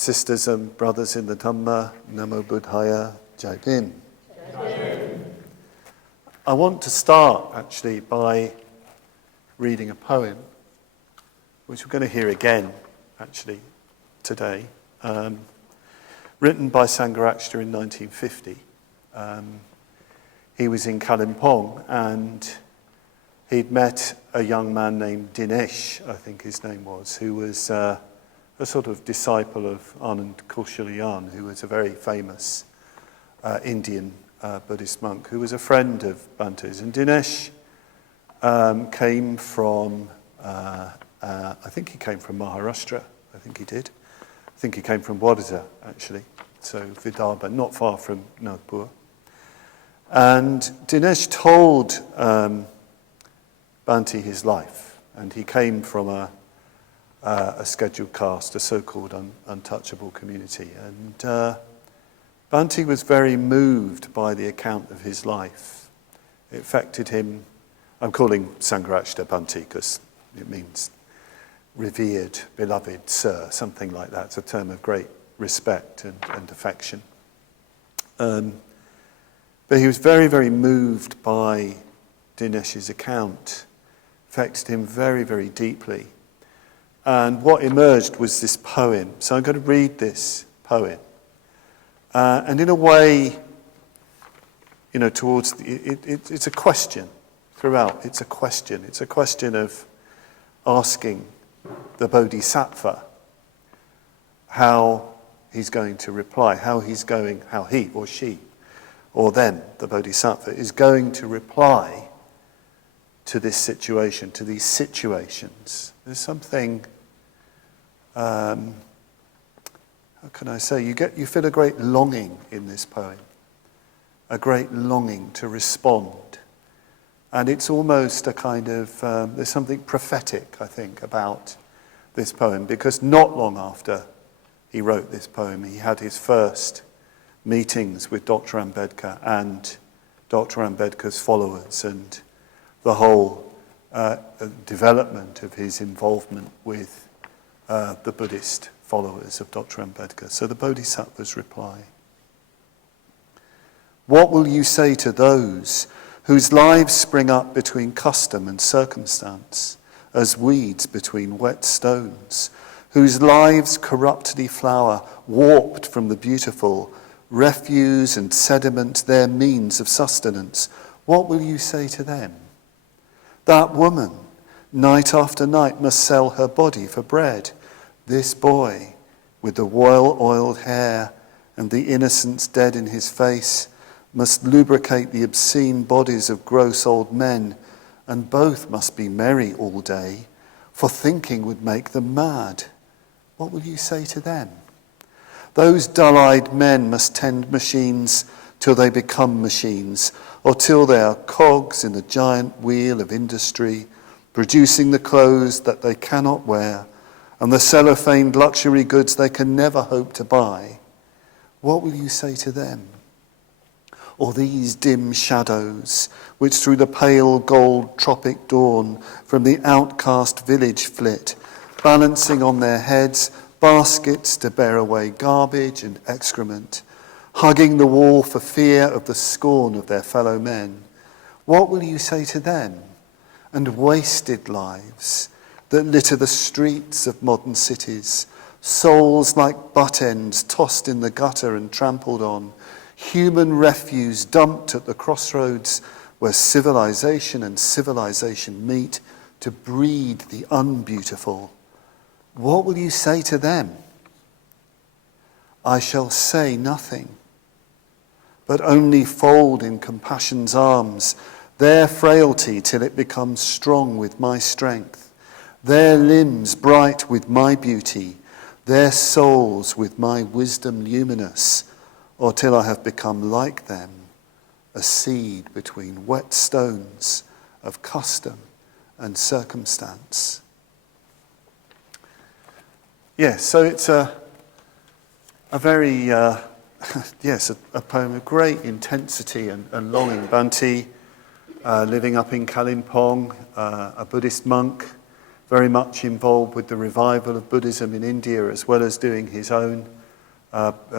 Sisters and brothers in the Dharma, Namo Buddhaya, Jai Bhim. I want to start actually by reading a poem, which we're going to hear again actually today, written by Sangharakshita in 1950. He was in Kalimpong and he'd met a young man named Dinesh, I think his name was, who was a sort of disciple of Anand Kaushalayan, who was a very famous Indian Buddhist monk, who was a friend of Bhante's. And Dinesh came from, I think he came from Maharashtra, I think he did. I think he came from Wadza, actually, so Vidarbha, not far from Nagpur. And Dinesh told Bhante his life, and he came from a scheduled caste, a so-called untouchable community. And Bhante was very moved by the account of his life. It affected him. I'm calling Sangharakshita Bhante because it means revered, beloved sir, something like that. It's a term of great respect and affection. But he was very, very moved by Dinesh's account. Affected him very, very deeply. And what emerged was this poem. So I'm going to read this poem. And in a way, towards it's a question throughout. It's a question. It's a question of asking the Bodhisattva how he's going to reply, how he or she, or then the Bodhisattva is going to reply to this situation, to these situations. There's something, how can I say, you feel a great longing in this poem, a great longing to respond. And it's almost a kind of, there's something prophetic, I think, about this poem, because not long after he wrote this poem, he had his first meetings with Dr. Ambedkar and Dr. Ambedkar's followers, and the whole development of his involvement with the Buddhist followers of Dr. Ambedkar. So the Bodhisattva's reply. What will you say to those whose lives spring up between custom and circumstance, as weeds between wet stones, whose lives corruptly flower, warped from the beautiful, refuse and sediment their means of sustenance? What will you say to them? That woman, night after night, must sell her body for bread. This boy, with the well-oiled hair and the innocence dead in his face, must lubricate the obscene bodies of gross old men, and both must be merry all day, for thinking would make them mad. What will you say to them? Those dull-eyed men must tend machines till they become machines, or till they are cogs in the giant wheel of industry, producing the clothes that they cannot wear, and the cellophaned luxury goods they can never hope to buy. What will you say to them? Or these dim shadows, which through the pale gold tropic dawn from the outcast village flit, balancing on their heads baskets to bear away garbage and excrement, hugging the wall for fear of the scorn of their fellow men? What will you say to them? And wasted lives that litter the streets of modern cities, souls like butt ends tossed in the gutter and trampled on, human refuse dumped at the crossroads where civilization and civilization meet to breed the unbeautiful. What will you say to them? I shall say nothing, but only fold in compassion's arms their frailty till it becomes strong with my strength, their limbs bright with my beauty, their souls with my wisdom luminous, or till I have become like them, a seed between wet stones of custom and circumstance. Yes, so it's a very, yes, a poem of great intensity and longing. Bhante, living up in Kalimpong, a Buddhist monk, very much involved with the revival of Buddhism in India, as well as doing his own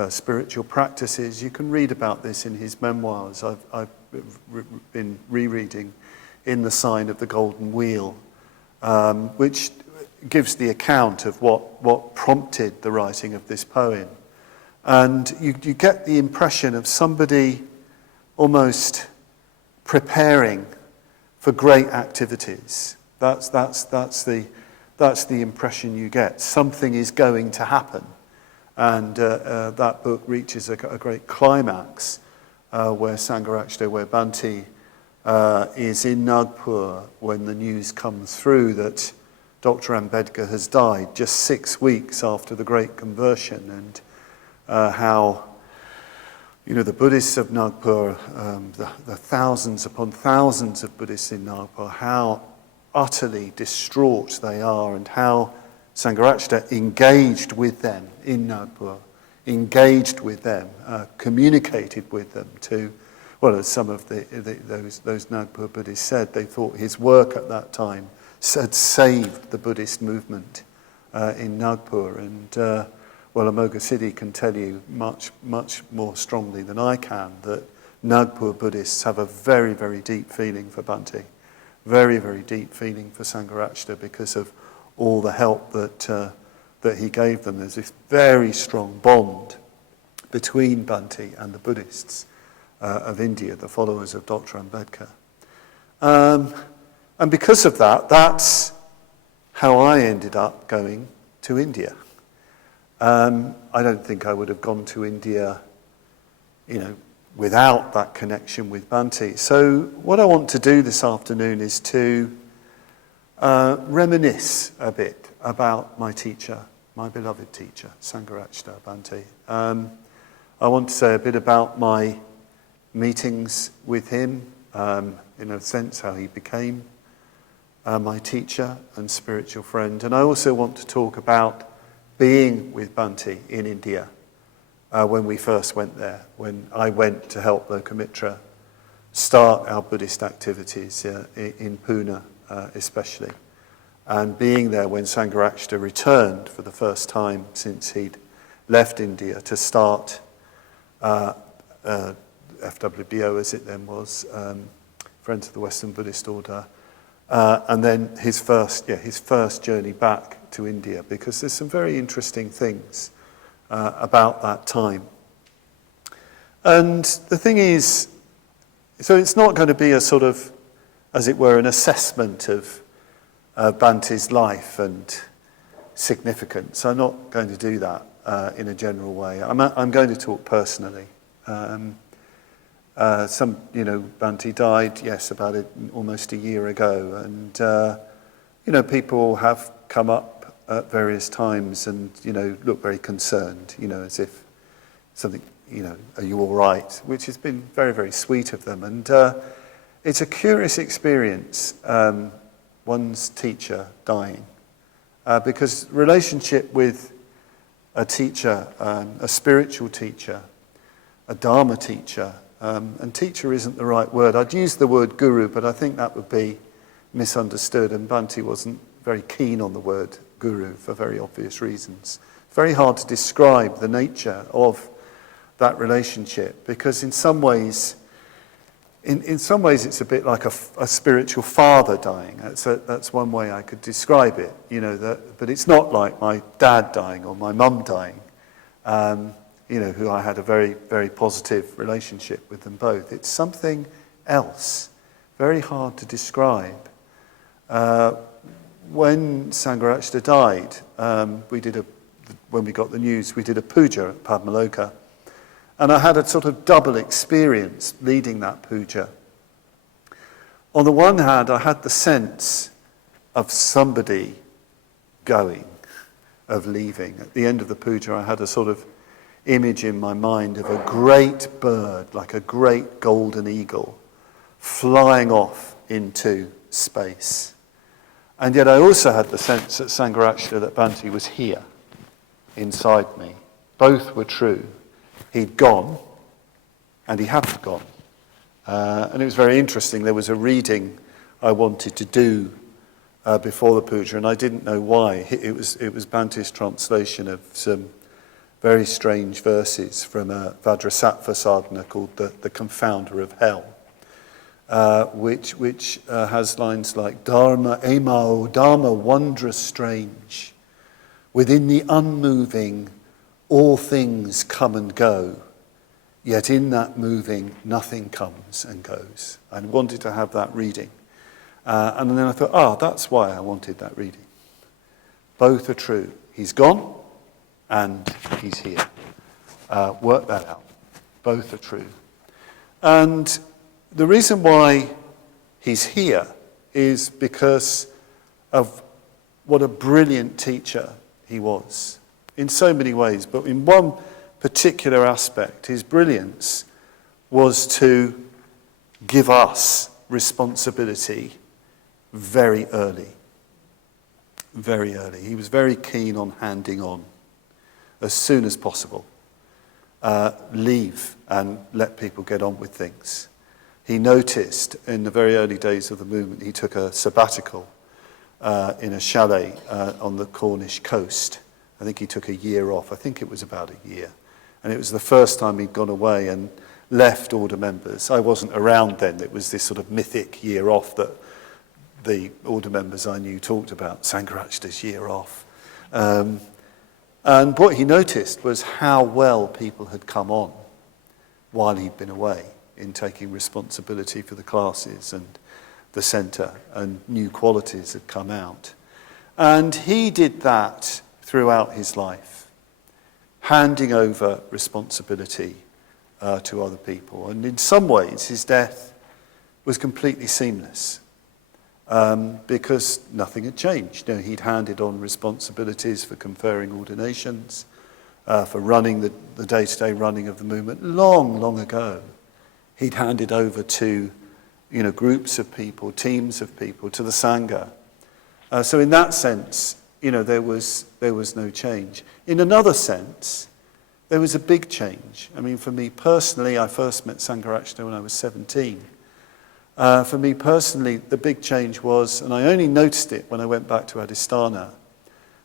spiritual practices. You can read about this in his memoirs. I've been rereading In the Sign of the Golden Wheel, which gives the account of what prompted the writing of this poem. And you get the impression of somebody almost preparing for great activities. That's the impression you get. Something is going to happen. And that book reaches a great climax where Sangharakshita, where Bhante is in Nagpur when the news comes through that Dr. Ambedkar has died just 6 weeks after the Great Conversion, and how, the Buddhists of Nagpur, the thousands upon thousands of Buddhists in Nagpur, how utterly distraught they are, and how Sangharakshita engaged with them in Nagpur, communicated with them to, well, as some of those Nagpur Buddhists said, they thought his work at that time had saved the Buddhist movement in Nagpur. And, Amoga Siddhi can tell you much, much more strongly than I can that Nagpur Buddhists have a very, very deep feeling for Bhante, very, very deep feeling for Sangharakshita because of all the help that he gave them. There's this very strong bond between Bhante and the Buddhists of India, the followers of Dr. Ambedkar. And because of that, that's how I ended up going to India. I don't think I would have gone to India, without that connection with Bhante. So what I want to do this afternoon is to reminisce a bit about my teacher, my beloved teacher, Sangharakshita Bhante. I want to say a bit about my meetings with him, in a sense how he became my teacher and spiritual friend. And I also want to talk about being with Bhante in India when we first went there, when I went to help Lokamitra start our Buddhist activities in Pune especially. And being there when Sangharakshita returned for the first time since he'd left India to start FWBO as it then was, Friends of the Western Buddhist Order, and then his first journey back to India, because there's some very interesting things about that time. And the thing is, so it's not going to be a sort of, as it were, an assessment of Bhante's life and significance. I'm not going to do that in a general way. I'm going to talk personally. Bhante died, yes, about almost a year ago, and people have come up at various times and look very concerned, as if something, are you all right? Which has been very, very sweet of them, and it's a curious experience, one's teacher dying, because relationship with a teacher, a spiritual teacher, a Dharma teacher. And teacher isn't the right word. I'd use the word guru, but I think that would be misunderstood, and Bhante wasn't very keen on the word guru for very obvious reasons. It's very hard to describe the nature of that relationship, because in some ways it's a bit like a spiritual father dying. That's one way I could describe it, but it's not like my dad dying or my mum dying. Who I had a very, very positive relationship with them both. It's something else, very hard to describe. When Sangharakshita died, when we got the news, we did a puja at Padmavajra, and I had a sort of double experience leading that puja. On the one hand, I had the sense of somebody going, of leaving. At the end of the puja, I had a sort of image in my mind of a great bird, like a great golden eagle, flying off into space. And yet I also had the sense that Sangharakshita, that Bhante was here, inside me. Both were true. He'd gone, and he hadn't gone. And it was very interesting. There was a reading I wanted to do before the puja, and I didn't know why. It was Bhante's translation of some very strange verses from a Vajrasattva sadhana called the Confounder of Hell, which has lines like Dharma, Emao, Dharma wondrous strange. Within the unmoving, all things come and go, yet in that moving, nothing comes and goes. I wanted to have that reading. And then I thought, that's why I wanted that reading. Both are true. He's gone and he's here. Work that out. Both are true. And the reason why he's here is because of what a brilliant teacher he was in so many ways. But in one particular aspect, his brilliance was to give us responsibility very early. Very early. He was very keen on handing on as soon as possible. Leave and let people get on with things. He noticed in the very early days of the movement, he took a sabbatical in a chalet on the Cornish coast. I think he took a year off. I think it was about a year. And it was the first time he'd gone away and left order members. I wasn't around then. It was this sort of mythic year off that the order members I knew talked about, Sangharakshita's year off. And what he noticed was how well people had come on while he'd been away in taking responsibility for the classes and the centre, and new qualities had come out. And he did that throughout his life, handing over responsibility to other people. And in some ways, his death was completely seamless because nothing had changed. You know, he'd handed on responsibilities for conferring ordinations, for running the day-to-day running of the movement long, long ago. He'd handed over to groups of people, teams of people, to the Sangha. So in that sense, there was no change. In another sense, there was a big change. I mean, for me personally, I first met Sangharakshita when I was 17. For me personally, the big change was, and I only noticed it when I went back to Adhisthana,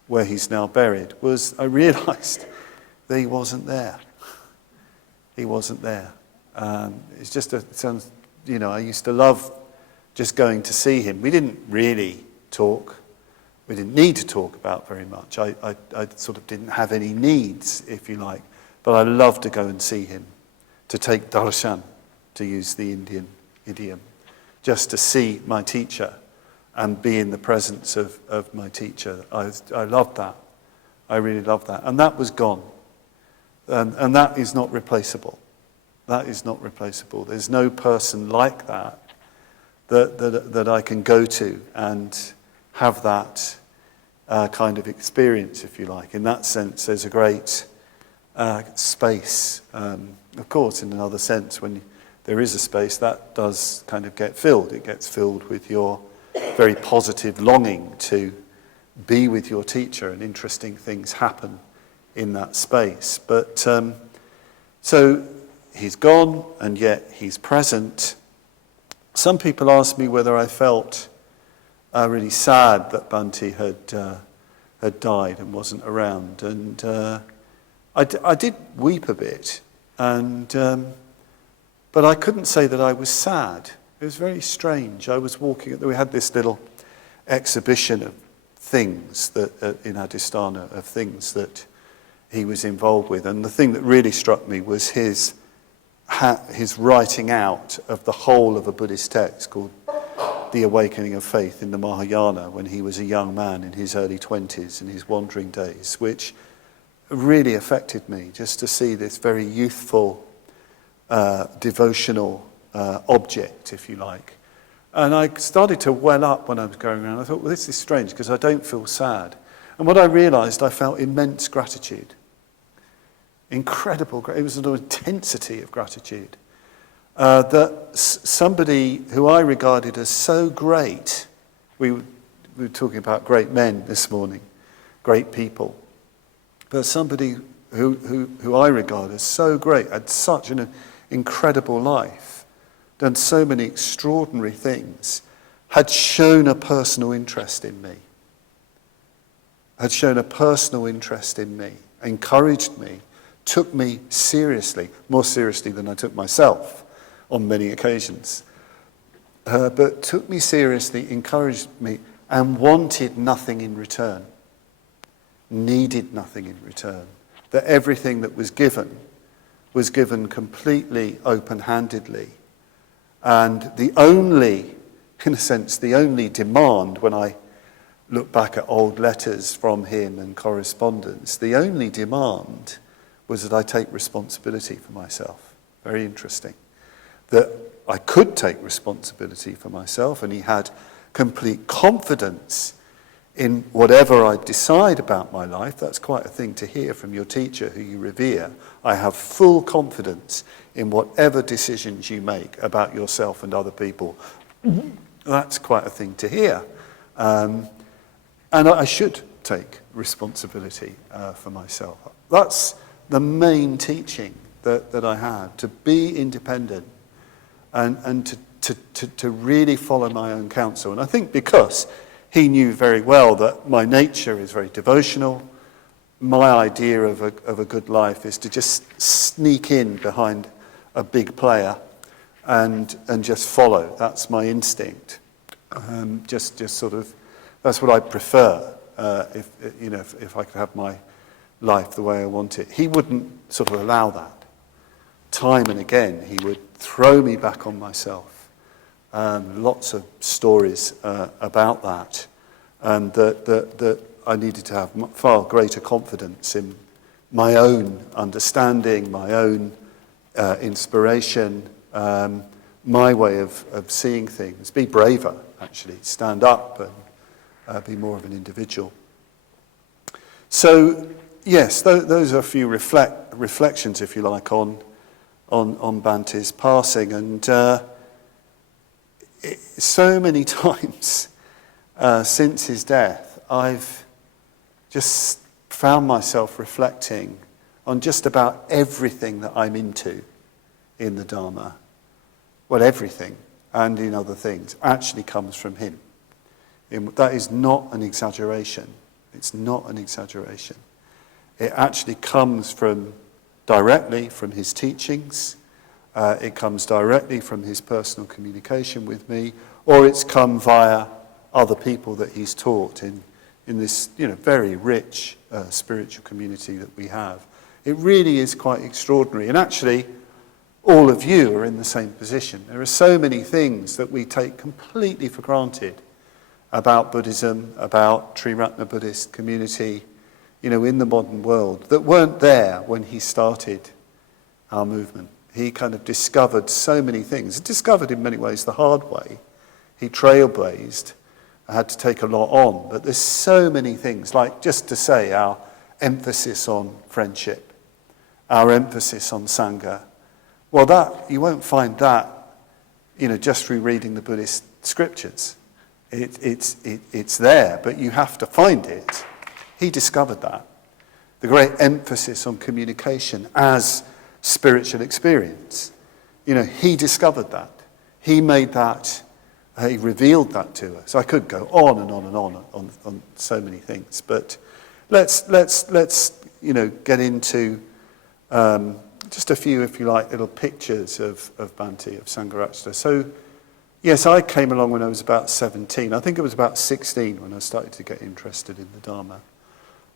where he's now buried, was I realised that he wasn't there. He wasn't there. It's just I used to love just going to see him. We didn't really talk. We didn't need to talk about very much. I sort of didn't have any needs, if you like. But I loved to go and see him, to take darshan, to use the Indian idiom, just to see my teacher and be in the presence of my teacher. I loved that. I really loved that. And that was gone. And that is not replaceable. That is not replaceable. There's no person like that I can go to and have that kind of experience, if you like. In that sense, there's a great space. Of course, in another sense, when there is a space, that does kind of get filled. It gets filled with your very positive longing to be with your teacher, and interesting things happen in that space. But so he's gone, and yet he's present. Some people ask me whether I felt really sad that Bhante had died and wasn't around, and I did weep a bit, but I couldn't say that I was sad. It was very strange. I was walking. We had this little exhibition of things that in Adhisthana, of things that he was involved with, and the thing that really struck me was his writing out of the whole of a Buddhist text called The Awakening of Faith in the Mahayana when he was a young man in his early 20s, in his wandering days, which really affected me, just to see this very youthful, devotional object, if you like. And I started to well up when I was going around. I thought, well, this is strange because I don't feel sad. And what I realised, I felt immense gratitude. Incredible, it was an intensity of gratitude. That somebody who I regarded as so great, we were talking about great men this morning, great people, but somebody who I regard as so great, had such an incredible life, done so many extraordinary things, had shown a personal interest in me, encouraged me, took me seriously, more seriously than I took myself on many occasions, but took me seriously, encouraged me, and wanted nothing in return, needed nothing in return. That everything that was given completely open-handedly. And the only demand, when I look back at old letters from him and correspondence, the only demand was that I take responsibility for myself. Very interesting. That I could take responsibility for myself, and he had complete confidence in whatever I decide about my life. That's quite a thing to hear from your teacher who you revere. I have full confidence in whatever decisions you make about yourself and other people. That's quite a thing to hear. And I should take responsibility for myself. That's the main teaching that I had, to be independent and to really follow my own counsel. And I think because he knew very well that my nature is very devotional, my idea of a good life is to just sneak in behind a big player and just follow. That's my instinct. Just sort of, that's what I prefer. If I could have my life the way I want it, he wouldn't sort of allow that. Time and again, he would throw me back on myself. Lots of stories about that, and that I needed to have far greater confidence in my own understanding, my own inspiration, my way of seeing things. Be braver, actually. Stand up and be more of an individual. So, yes, those are a few reflections, if you like, on Bhante's passing. And so many times since his death, I've just found myself reflecting on just about everything that I'm into in the Dharma. Well, everything, and in other things, actually comes from him. That is not an exaggeration. It's not an exaggeration. It actually comes directly from his teachings. It comes directly from his personal communication with me, or it's come via other people that he's taught in this very rich spiritual community that we have. It really is quite extraordinary. And actually, all of you are in the same position. There are so many things that we take completely for granted about Buddhism, about Triratna Buddhist community, in the modern world, that weren't there when he started our movement. He kind of discovered so many things. He discovered in many ways the hard way. He trailblazed. I had to take a lot on. But there's so many things, like just to say our emphasis on friendship, our emphasis on Sangha. Well, that you won't find that, just through reading the Buddhist scriptures. It's there, but you have to find it. He discovered that. The great emphasis on communication as spiritual experience. He discovered that. He made that, he revealed that to us. I could go on and on and on so many things, but let's get into just a few, if you like, little pictures of Bhante, of Sangharakshita. So, yes, I came along when I was about 17. I think it was about 16 when I started to get interested in the Dharma.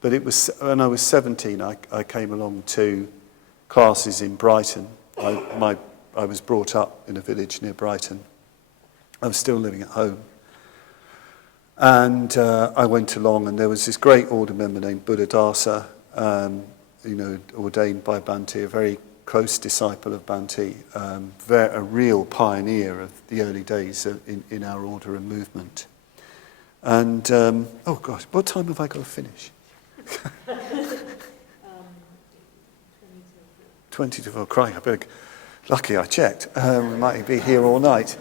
But it was when I was 17, I came along to classes in Brighton. I was brought up in a village near Brighton. I was still living at home. And I went along, and there was this great order member named Buddhadasa, ordained by Bhante, a very close disciple of Bhante, a real pioneer of the early days in our order and movement. And, oh gosh, what time have I got to finish? 20 to 4, crying. Lucky I checked. We might be here all night.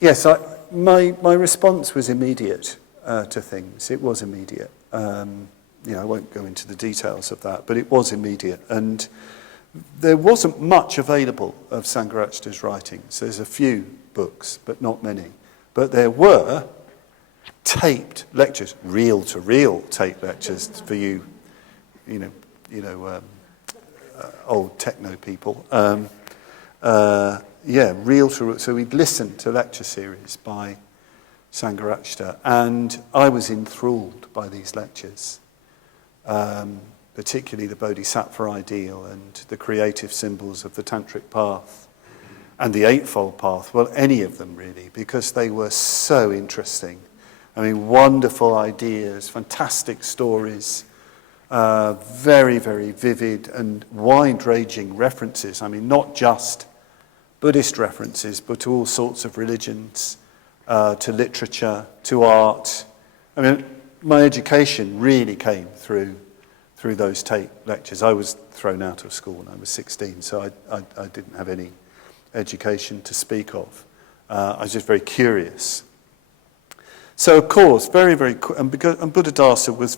Yes, my response was immediate to things. It was immediate. I won't go into the details of that, but it was immediate. And there wasn't much available of Sangharakshita's writings. There's a few books, but not many. But there were taped lectures, reel-to-reel taped lectures for you, old techno people. Reel-to-reel. So we'd listen to lecture series by Sangharakshita, and I was enthralled by these lectures, particularly the Bodhisattva ideal and the creative symbols of the Tantric path and the Eightfold Path. Well, any of them really, because they were so interesting. I mean, wonderful ideas, fantastic stories, very, very vivid and wide-ranging references. I mean, not just Buddhist references, but to all sorts of religions, to literature, to art. I mean, my education really came through those tape lectures. I was thrown out of school when I was 16, so I didn't have any education to speak of. I was just very curious. So, of course, very, very... And Buddhadasa was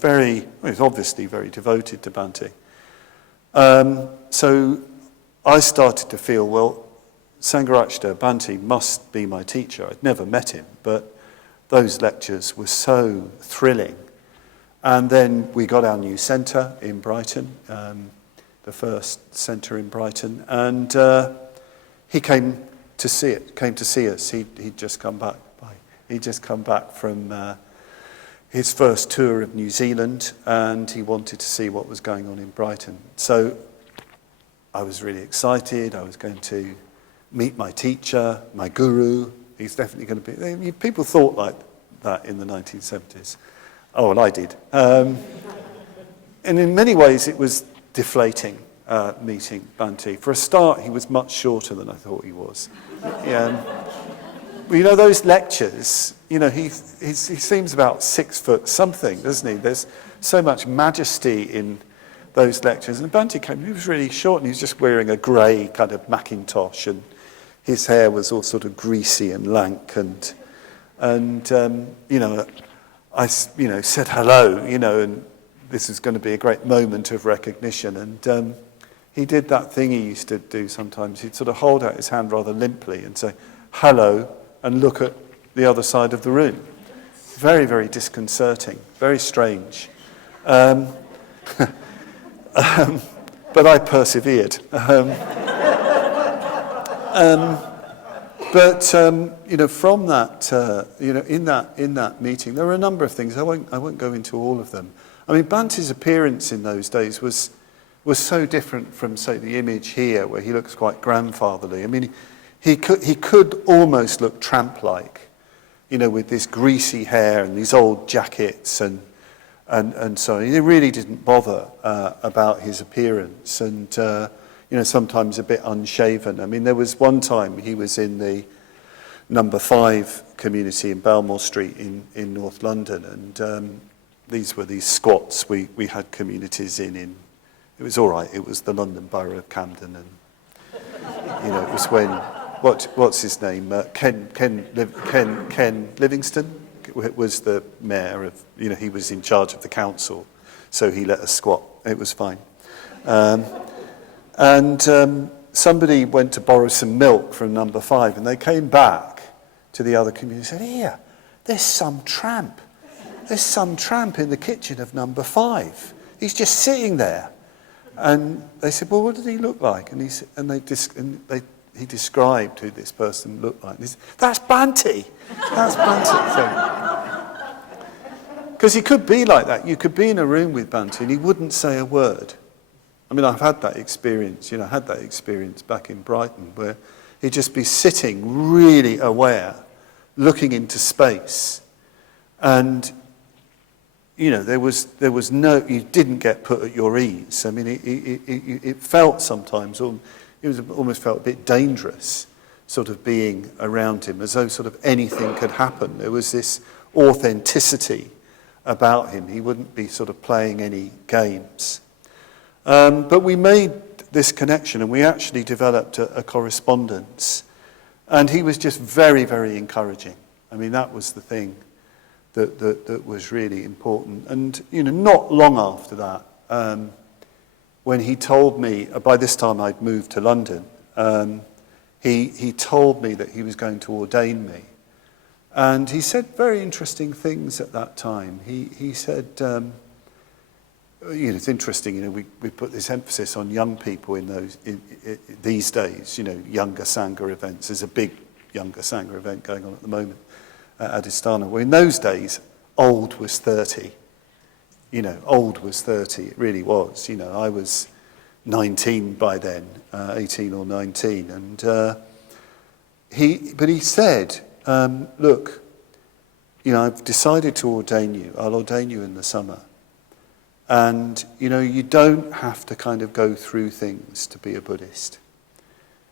obviously very devoted to Bhante. So I started to feel, well, Sangharakshita, Bhante must be my teacher. I'd never met him, but those lectures were so thrilling. And then we got our new centre in Brighton, the first centre in Brighton, and he came to see us. He'd just come back. He'd just come back from his first tour of New Zealand, and he wanted to see what was going on in Brighton. So I was really excited. I was going to meet my teacher, my guru. He's definitely going to be... People thought like that in the 1970s. Oh, well, I did. And in many ways, it was deflating meeting Bhante. For a start, he was much shorter than I thought he was. You know, those lectures, he seems about 6 foot something, doesn't he? There's so much majesty in those lectures. And Bhante came, he was really short, and he was just wearing a grey kind of Macintosh, and his hair was all sort of greasy and lank, and I said hello, and this was going to be a great moment of recognition. And he did that thing he used to do sometimes. He'd sort of hold out his hand rather limply and say, hello, and look at the other side of the room. Very, very disconcerting, very strange. But I persevered. From that, in that meeting, there were a number of things. I won't go into all of them. I mean, Bhante's appearance in those days was so different from, say, the image here, where he looks quite grandfatherly. I mean, he could almost look tramp-like, with this greasy hair and these old jackets and so on. He really didn't bother about his appearance, and sometimes a bit unshaven. I mean, there was one time he was in the number 5 community in Belmore Street in North London, and these were these squats we had communities in. It was all right. It was the London Borough of Camden, and it was when what's his name? Ken Livingston was the mayor of. He was in charge of the council, so he let us squat. It was fine. Somebody went to borrow some milk from number 5, and they came back to the other community and said, "Here, there's some tramp. There's some tramp in the kitchen of number 5. He's just sitting there." And they said, "Well, what did he look like?" And he described who this person looked like. And he said, "That's Bhante. That's Bhante." Because he could be like that. You could be in a room with Bhante and he wouldn't say a word. I mean, I've had that experience. I had that experience back in Brighton, where he'd just be sitting really aware, looking into space, and there was no, you didn't get put at your ease. I mean, it felt sometimes, almost felt a bit dangerous, sort of being around him, as though sort of anything could happen. There was this authenticity about him. He wouldn't be sort of playing any games. But we made this connection, and we actually developed a correspondence. And he was just very, very encouraging. I mean, that was the thing that was really important. And, not long after that, when he told me, by this time I'd moved to London, he told me that he was going to ordain me. And he said very interesting things at that time. He said, it's interesting, we put this emphasis on young people in these days, younger Sangha events. There's a big younger Sangha event going on at the moment at Adhisthana. Well, in those days, old was 30. Old was 30. It really was. I was 19 by then, 18 or 19. And he said, look, I've decided to ordain you. I'll ordain you in the summer. And, you don't have to kind of go through things to be a Buddhist.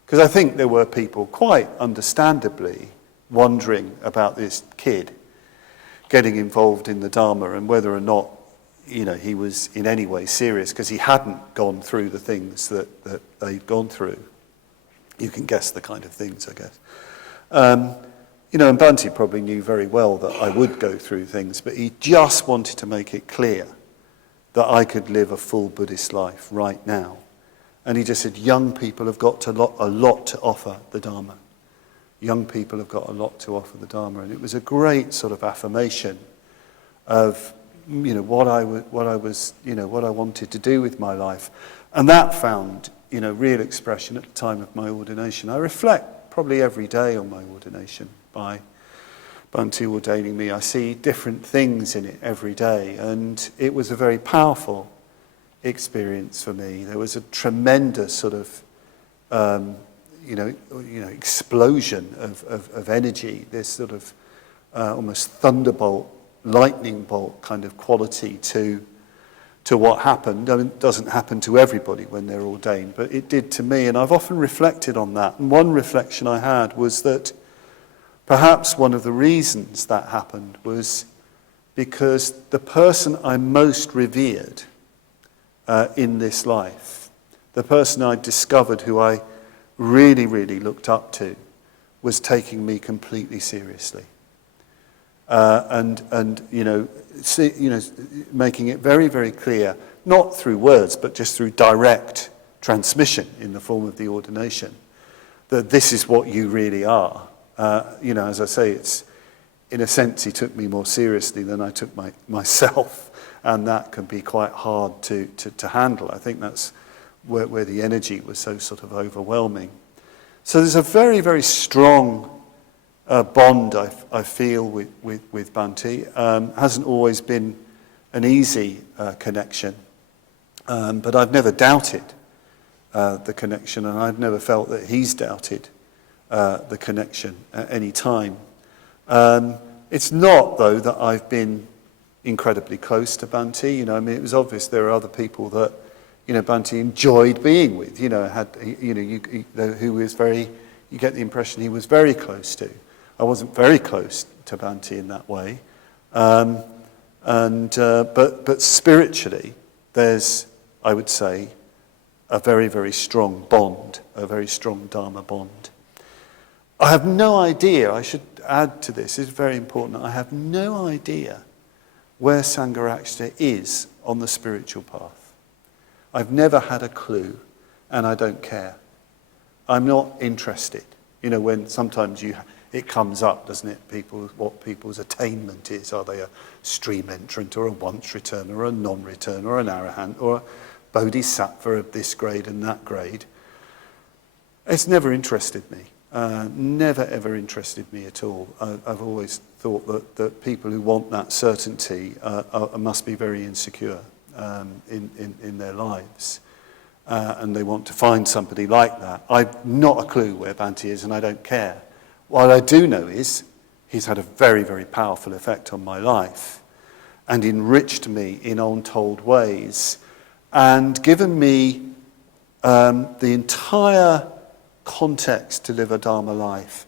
Because I think there were people quite understandably wondering about this kid getting involved in the Dharma and whether or not, he was in any way serious, because he hadn't gone through the things that they'd gone through. You can guess the kind of things, I guess. And Bhante probably knew very well that I would go through things, but he just wanted to make it clear that I could live a full Buddhist life right now. And he just said, young people have got a lot to offer the Dharma. Young people have got a lot to offer the Dharma. And it was a great sort of affirmation of, what I wanted to do with my life. And that found, real expression at the time of my ordination. I reflect probably every day on my ordination by Bhante ordaining me. I see different things in it every day, and it was a very powerful experience for me. There was a tremendous sort of, explosion of energy, this sort of almost thunderbolt, lightning bolt kind of quality to what happened. I mean, it doesn't happen to everybody when they're ordained, but it did to me, and I've often reflected on that. And one reflection I had was that perhaps one of the reasons that happened was because the person I most revered in this life, the person I discovered who I really, really looked up to, was taking me completely seriously. Making it very, very clear, not through words, but just through direct transmission in the form of the ordination, that this is what you really are. As I say, it's, in a sense, he took me more seriously than I took myself, and that can be quite hard to handle. I think that's where the energy was so sort of overwhelming. So there's a very, very strong bond I feel with Bhante. Hasn't always been an easy connection, but I've never doubted the connection, and I've never felt that he's doubted the connection at any time. It's not, though, that I've been incredibly close to Bhante. It was obvious there are other people that, Bhante enjoyed being with. Who was very. You get the impression he was very close to. I wasn't very close to Bhante in that way, but spiritually, there's, I would say, a very, very strong bond, a very strong Dharma bond. I have no idea, I should add to this, it's very important, I have no idea where Sangharakshita is on the spiritual path. I've never had a clue, and I don't care. I'm not interested. When sometimes it comes up, doesn't it? What people's attainment is. Are they a stream entrant or a once returner or a non-returner or an arahant or a Bodhisattva of this grade and that grade? It's never interested me. Never ever interested me at all. I've always thought that people who want that certainty must be very insecure in their lives. And they want to find somebody like that. I've not a clue where Bhante is, and I don't care. What I do know is he's had a very, very powerful effect on my life and enriched me in untold ways and given me the entire context to live a Dharma life.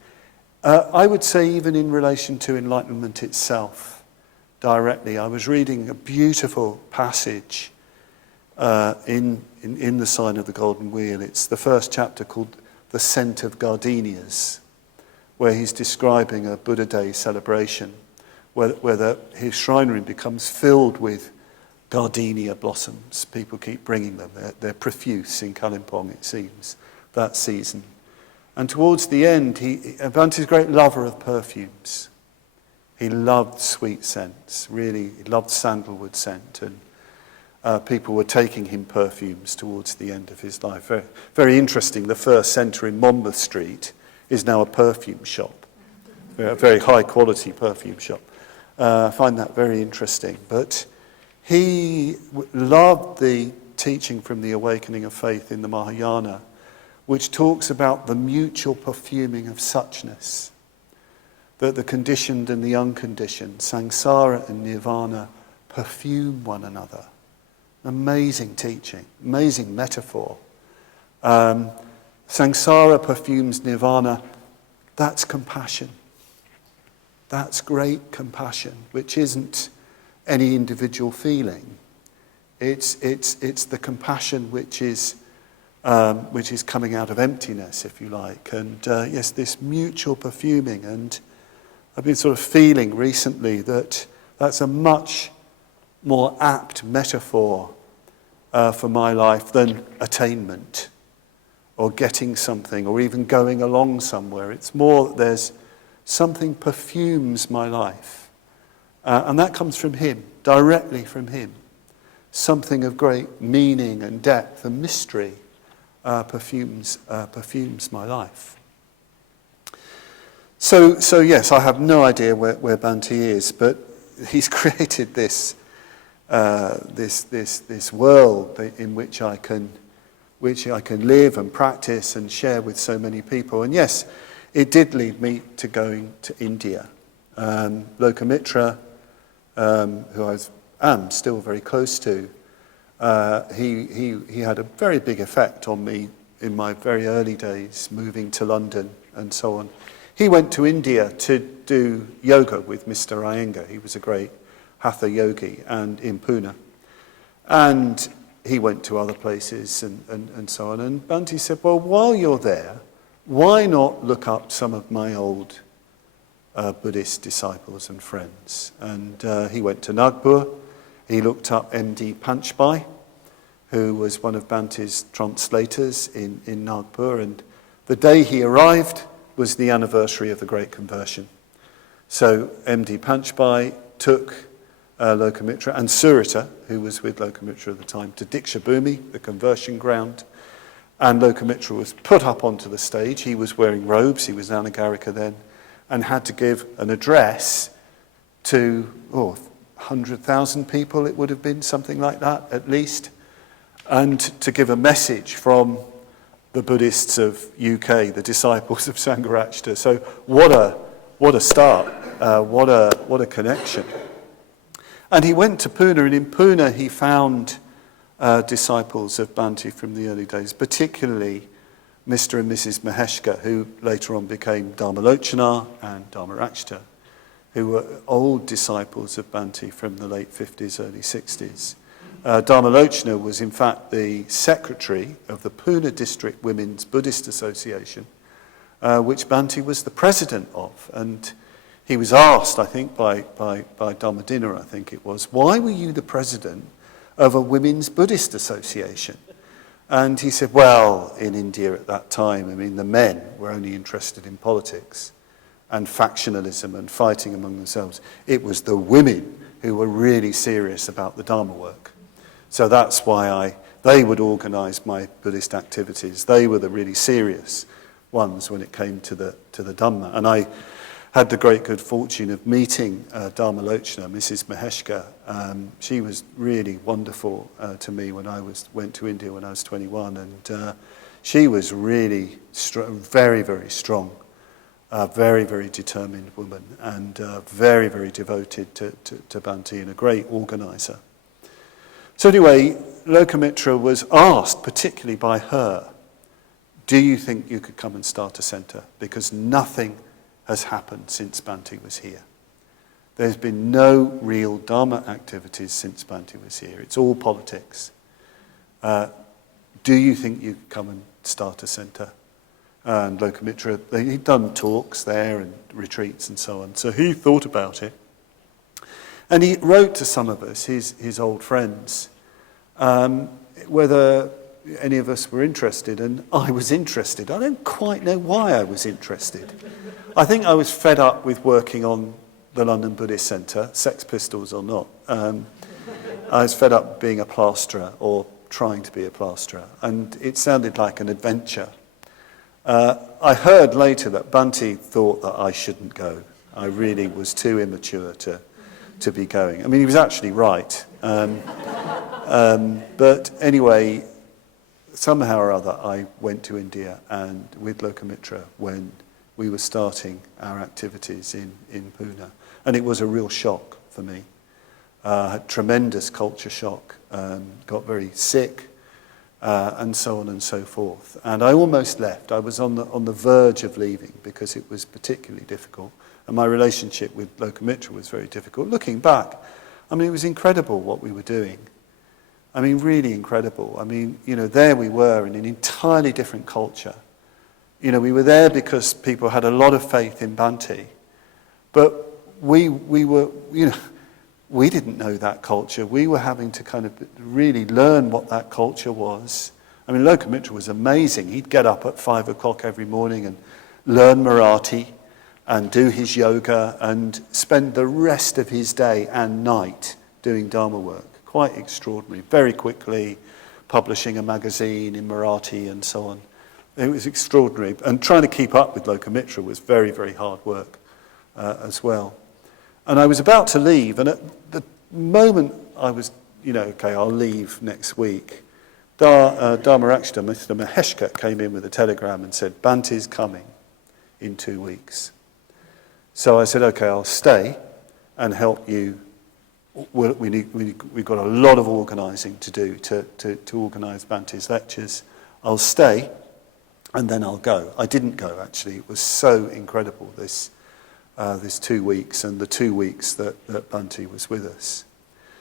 I would say even in relation to enlightenment itself, directly. I was reading a beautiful passage in the Sign of the Golden Wheel. It's the first chapter called The Scent of Gardenias, where he's describing a Buddha Day celebration, where his shrine room becomes filled with gardenia blossoms. People keep bringing them. They're profuse in Kalimpong, it seems, that season. And towards the end, Bhante's a great lover of perfumes. He loved sweet scents, really. He loved sandalwood scent, and people were taking him perfumes towards the end of his life. Very, very interesting. The first centre in Monmouth Street is now a perfume shop, a very high-quality perfume shop. I find that very interesting. But he loved the teaching from the Awakening of Faith in the Mahayana, which talks about the mutual perfuming of suchness, that the conditioned and the unconditioned, samsara and nirvana, perfume one another. Amazing teaching, amazing metaphor. Samsara perfumes nirvana. That's compassion. That's great compassion, which isn't any individual feeling. It's the compassion which is coming out of emptiness, if you like. And yes, this mutual perfuming. And I've been sort of feeling recently that that's a much more apt metaphor for my life than attainment or getting something or even going along somewhere. It's more that there's something perfumes my life. And that comes from him, directly from him. Something of great meaning and depth and mystery perfumes my life. So yes, I have no idea where Bhante is, but he's created this world in which I can live and practice and share with so many people. And yes, it did lead me to going to India. Lokamitra, who I am still very close to, he had a very big effect on me in my very early days, moving to London and so on. He went to India to do yoga with Mr. Iyengar. He was a great Hatha yogi and in Pune. And he went to other places and so on. And Bhante said, well, while you're there, why not look up some of my old Buddhist disciples and friends? And he went to Nagpur. He looked up M.D. Panchbai, who was one of Bhante's translators in Nagpur. And the day he arrived was the anniversary of the Great Conversion. So M.D. Panchbai took Lokamitra and Surita, who was with Lokamitra at the time, to Diksha Bhumi, the conversion ground. And Lokamitra was put up onto the stage. He was wearing robes, he was Anagarika then, and had to give an address to 100,000 people, it would have been, something like that, at least, and to give a message from the Buddhists of UK, the disciples of Sangharakshita. So what a start, what a connection. And he went to Pune, and in Pune he found disciples of Bhante from the early days, particularly Mr. and Mrs. Maheshka, who later on became Dharmalochana and Dharmarakshita, who were old disciples of Bhante from the late 50s, early 60s. Dharmalochana was in fact the secretary of the Pune District Women's Buddhist Association, which Bhante was the president of. And he was asked, I think, by Dharmadina, I think it was, why were you the president of a women's Buddhist association? And he said, well, in India at that time, I mean, the men were only interested in politics and factionalism and fighting among themselves. It was the women who were really serious about the Dharma work. So that's why they would organise my Buddhist activities. They were the really serious ones when it came to the Dhamma. And I had the great good fortune of meeting Dharmalochana, Mrs. Maheshka. She was really wonderful to me when I went to India when I was 21, and she was really very, very strong, very, very determined woman, and very, very devoted to Bhante and a great organiser. So anyway, Lokamitra was asked, particularly by her, do you think you could come and start a centre? Because nothing has happened since Bhante was here. There's been no real Dharma activities since Bhante was here. It's all politics. Do you think you could come and start a centre? And Lokamitra, he'd done talks there and retreats and so on. So he thought about it. And he wrote to some of us, his old friends, whether any of us were interested, and I was interested. I don't quite know why I was interested. I think I was fed up with working on the London Buddhist Centre, Sex Pistols or not. I was fed up being a plasterer, or trying to be a plasterer, and it sounded like an adventure. I heard later that Bhante thought that I shouldn't go. I really was too immature to be going. I mean, he was actually right. But anyway, somehow or other, I went to India and with Lokamitra when we were starting our activities in Pune. And it was a real shock for me. Had tremendous culture shock, got very sick, and so on and so forth. And I almost left. I was on the verge of leaving because it was particularly difficult. And my relationship with Lokamitra was very difficult. Looking back, I mean, it was incredible what we were doing. I mean, really incredible. I mean, there we were in an entirely different culture. We were there because people had a lot of faith in Bhante. But we were, we didn't know that culture. We were having to kind of really learn what that culture was. I mean, Lokamitra was amazing. He'd get up at 5 o'clock every morning and learn Marathi and do his yoga and spend the rest of his day and night doing Dharma work. Quite extraordinary. Very quickly publishing a magazine in Marathi and so on. It was extraordinary. And trying to keep up with Lokamitra was very, very hard work as well. And I was about to leave, and at the moment I was, okay, I'll leave next week, Dharmarakshita, Mr. Maheshkar, came in with a telegram and said, Bhante's coming in 2 weeks. So I said, okay, I'll stay and help you. We've got a lot of organising to do to organise Bhante's lectures. I'll stay and then I'll go. I didn't go, actually. It was so incredible, this 2 weeks and the 2 weeks that Bhante was with us.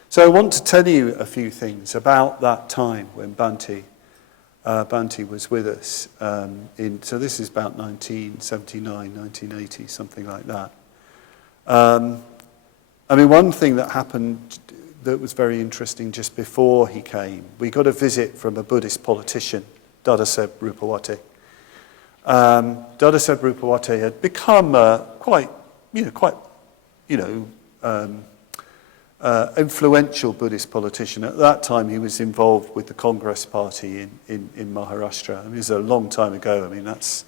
So I want to tell you a few things about that time when Bhante was with us. So this is about 1979, 1980, something like that. I mean, one thing that happened that was very interesting just before he came, we got a visit from a Buddhist politician, Saheb Rupawati. Saheb Rupawati had become quite influential Buddhist politician. At that time, he was involved with the Congress Party in Maharashtra. I mean, it was a long time ago. I mean, it's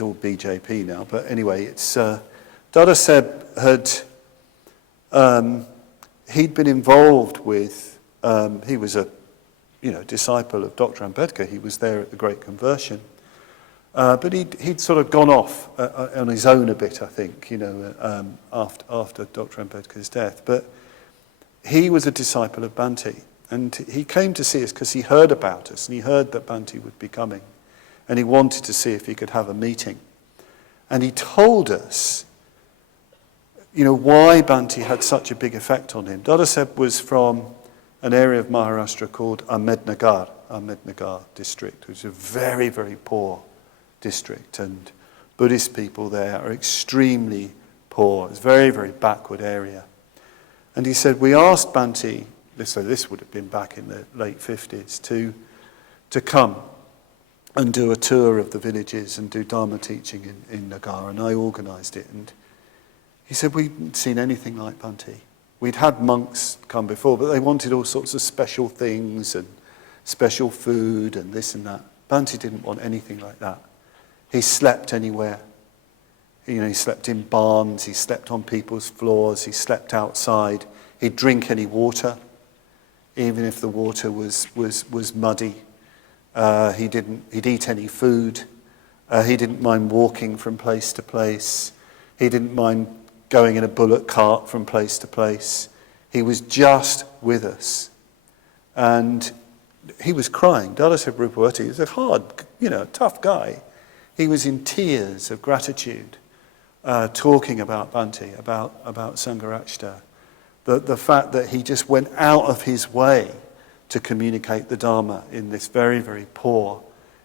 all BJP now. But anyway, it's Saheb had he'd been involved with. He was a disciple of Dr. Ambedkar. He was there at the Great Conversion. But he'd sort of gone off on his own a bit, I think, after Dr. Ambedkar's death. But he was a disciple of Bhante, and he came to see us because he heard about us, and he heard that Bhante would be coming, and he wanted to see if he could have a meeting. And he told us, why Bhante had such a big effect on him. Saheb was from an area of Maharashtra called Ambedkar district, which is a very, very poor district, and Buddhist people there are extremely poor. It's a very, very backward area. And he said, we asked Bhante, so this would have been back in the late 50s, to come and do a tour of the villages and do Dharma teaching in Nagar, and I organised it. And he said, we hadn't seen anything like Bhante. We'd had monks come before, but they wanted all sorts of special things and special food and this and that. Bhante didn't want anything like that. He slept anywhere. He slept in barns, he slept on people's floors, he slept outside. He'd drink any water, even if the water was muddy. He'd eat any food. He didn't mind walking from place to place. He didn't mind going in a bullock cart from place to place. He was just with us. And he was crying. Saheb Rupawati was a hard, tough guy. He was in tears of gratitude, talking about Bhante, about Sangharakshita. The fact that he just went out of his way to communicate the Dharma in this very, very poor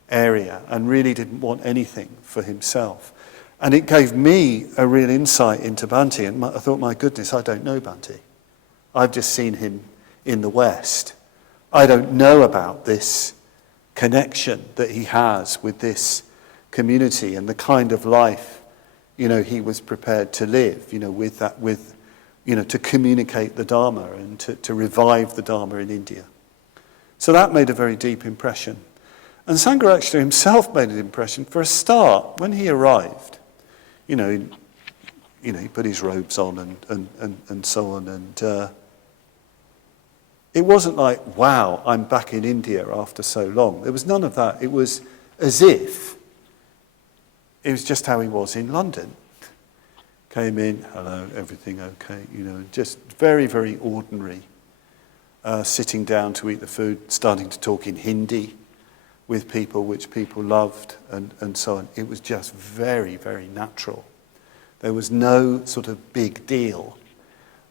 area and really didn't want anything for himself. And it gave me a real insight into Bhante. And I thought, my goodness, I don't know Bhante. I've just seen him in the West. I don't know about this connection that he has with this community and the kind of life, he was prepared to live, to communicate the Dharma and to revive the Dharma in India. So that made a very deep impression. And Sangharakshita himself made an impression. For a start, when he arrived, he put his robes on and so on, and it wasn't like, wow, I'm back in India after so long. There was none of that. It was as if it was just how he was in London. Came in, hello, everything okay, just very, very ordinary. Sitting down to eat the food, starting to talk in Hindi with people, which people loved, and so on. It was just very, very natural. There was no sort of big deal